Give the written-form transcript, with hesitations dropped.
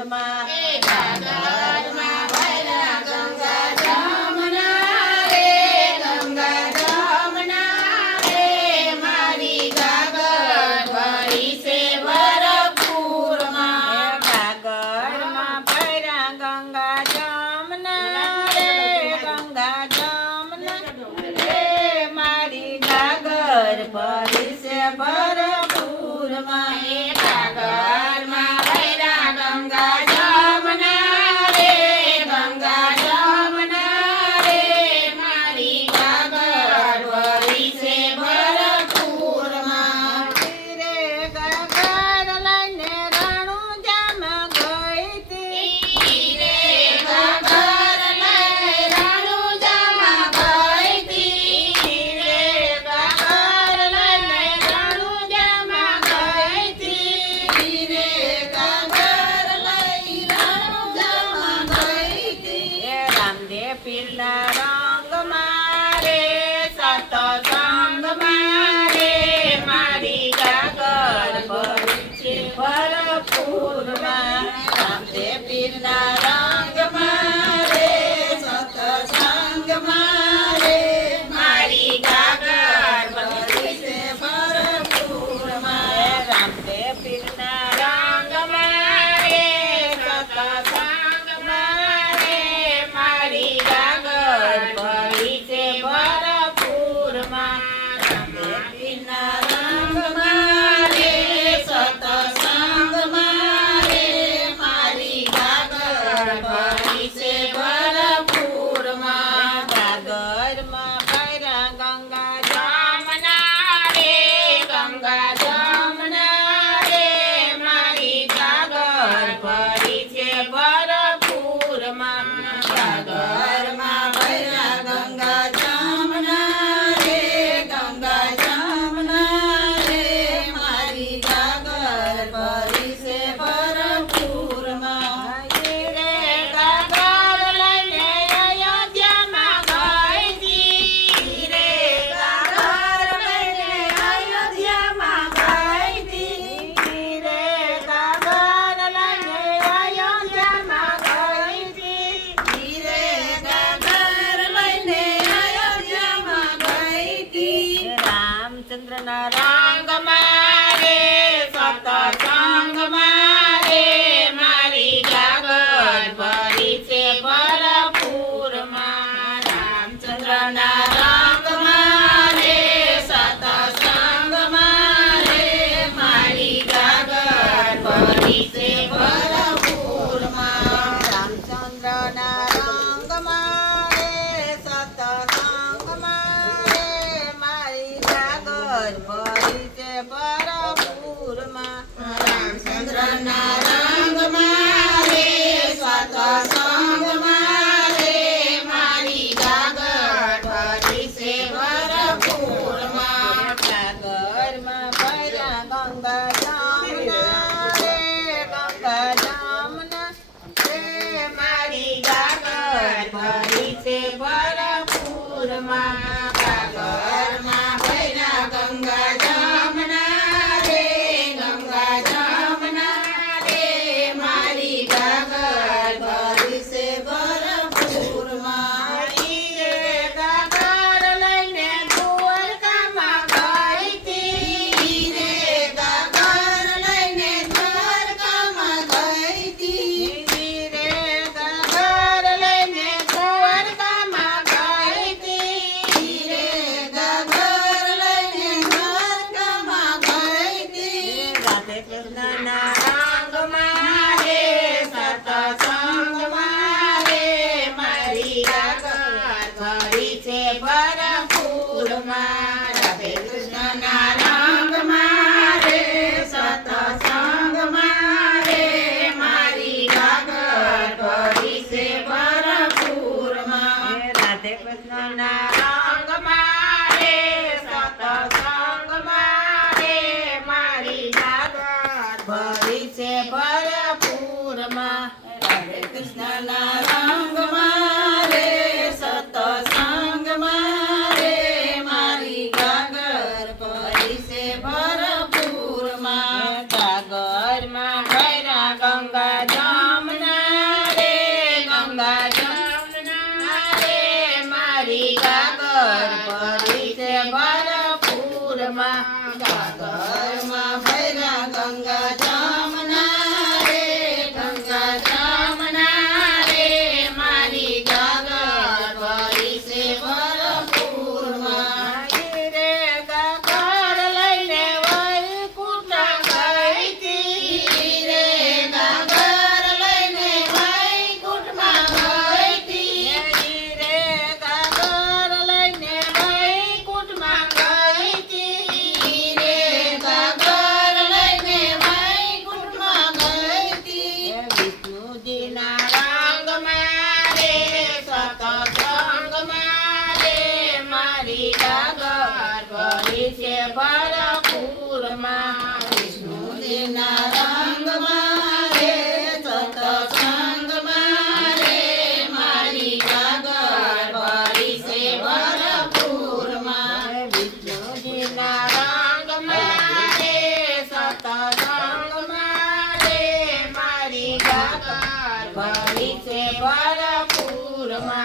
પૂરમાં ગાગરમાં ભર્યા ગંગા જમના રે, ગંગા જમના રે, મારી ગાગર ભરી છે ભરપૂરમાં. ગાગરમાં ભર્યા ગંગા જમના રે, ગંગા જમના રે, મારી ગાગર ભરી છે ભરપૂરમાં. ગાગરમાં ભર્યા ગંગા જમના રે, ગંગા જમના રે, મારી ગાગર ભરી છે ભરપૂરમાં. રે ગાગર લઈને રણુજામાં ગઈ તી. રે ગાગર લઈ રણુજામાં ગઈ તી. રે ગાગર લઈને રણુજામાં ગઈ તી. રે ગાગર લઈ રણુજામાં ગઈ તી. એ રામદેવ પીરના રંગમાં રે, સતસંગમાં રે, મારી ગાગર ભરી છે ભરપૂરમાં. રામદેવ પીરના રંગમાં રે, સતસંગમાં રે, મારી ગાગર ભરી છે ભરપૂરમાં. એ રામદેવ પીરના રંગમાં રે, સતસંગમાં રે, મારી ગાગર ભરી છે ભરપૂરમાં. રામદેવ પીરના રંગમાં રે, સતસંગમાં રે, મારી ગાગર ભરી છે ભરપૂરમાં. ગાગરમાં ભર્યા ગંગા જમના રે, ગંગા જમના રે, મારી ગાગર ભરી છે ભરપૂરમાં. ગાગરમાં ભર્યા ગંગા જમના રે, ગંગા જમના રે, મારી ગાગર ભરી છે ભરપૂરમાં. રે ગાગર લઈને અયોધ્યામાં ગઈ તી. રે ગાગર લઈને અયોધ્યામાં ગઈ તી. રે ગાગર લઈને અયોધ્યામાં ગઈ તી. રે ગાગર લઈને અયોધ્યામાં ગઈ તી. રામચંદ્રના રંગમાં રે, સતસંગમાં રે, મારી ગાગર ભરી છે ભરપૂરમાં. રામચંદ્રના રંગમાં રે, સતસંગમાં રે, મારી ગાગર ભરી છે ભરપૂરમાં. રામચંદ્રના રંગમાં રે, સતસંગમાં રે, મારી ગાગર ભરી છે ભરપૂરમાં. રામચંદ્રના રંગમાં રે, સતસંગમાં રે, મારી ગાગર ભરી છે ભરપૂરમાં. ગાગરમાં ભર્યા ગંગા જમના રે, ગંગા જમના રે, મારી ગાગર ભરી છે ભરપૂરમાં. ગાગરમાં ભર્યા ગંગા જમના રે, ગંગા જમના રે, મારી ગાગર ભરી છે ભરપૂરમાં. રે ગાગર લઈને દ્વારકામાં ગઈ તી. રે ગાગર લઈને દ્વારકામાં ગઈ તી. રે ગાગર લઈને દ્વારકામાં ગઈ તી. રે ગાગર લઈને દ્વારકામાં ગઈ તી. રાધે કૃષ્ણના રંગમાં રે, સતસંગમાં રે, મારી ગાગર ભરી છે ભરપૂરમાં. રાધે કૃષ્ણના રંગમાં રે, સતસંગમાં રે, મારી ગાગર ભરી છે ભરપૂરમાં. રાધે કૃષ્ણના રંગમાં રે, સતસંગમાં રે, મારી ગાગર ભરી છે ભરપૂરમાં. રાધે કૃષ્ણના રંગમાં રે, સતસંગમાં રે, મારી ગાગર ભરી છે ભરપૂરમાં. ગાગરમાં ભર્યા ગંગા જમના છે ભરપૂરમાં